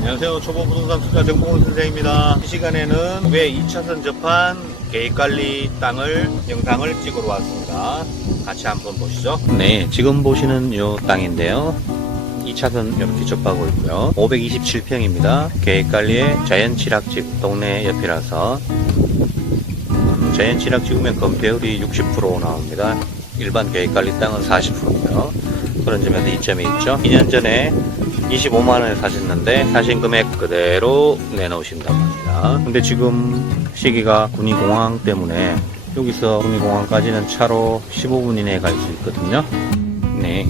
안녕하세요. 초보 부동산 투자 정봉훈 선생입니다. 이 시간에는 왜 2차선 접한 계획관리 땅을 영상을 찍으러 왔습니다. 같이 한번 보시죠. 네, 지금 보시는 요 땅인데요. 2차선 이렇게 접하고 있고요. 527평입니다. 계획관리의 자연취락집 동네 옆이라서 음, 자연취락 지으면 건폐율이 60% 나옵니다. 일반 계획관리 땅은 40%고요. 그런 점에서 이점이 있죠. 2년 전에 25만원에 사셨는데 사신 금액 그대로 내놓으신다고 합니다. 근데 지금 시기가 군위공항 때문에 여기서 군위공항까지는 차로 15분 이내에 갈 수 있거든요. 네.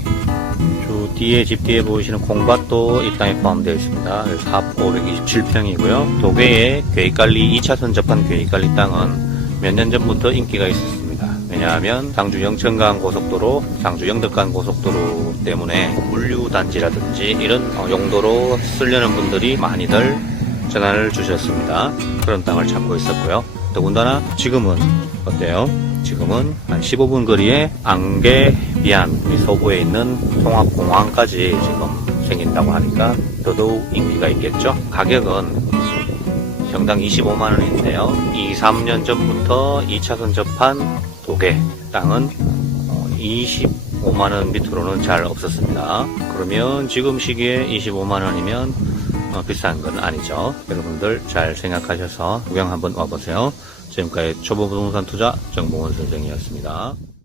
주 뒤에 집 뒤에 보이시는 공밭도 이 땅에 포함되어 있습니다. 그래서 합 527평이고요. 도계의 계획관리 2차선 접한 계획관리 땅은 몇 년 전부터 인기가 있었습니다. 왜냐하면 상주 영천간 고속도로, 상주 영덕간 고속도로 때문에 물류단지라든지 이런 어, 용도로 쓰려는 분들이 많이들 전화를 주셨습니다. 그런 땅을 찾고 있었고요. 더군다나 지금은 어때요? 지금은 한 15분 거리에 안개, 미안, 서부에 있는 통합공항까지 지금 생긴다고 하니까 더더욱 인기가 있겠죠? 가격은 경당 25만 원인데요. 2, 3년 전부터 2차선 접한 도계 땅은 25만 원 밑으로는 잘 없었습니다. 그러면 지금 시기에 25만 원이면 어, 비싼 건 아니죠. 여러분들 잘 생각하셔서 구경 한번 와보세요. 지금까지 초보 부동산 투자 정봉원 선생이었습니다.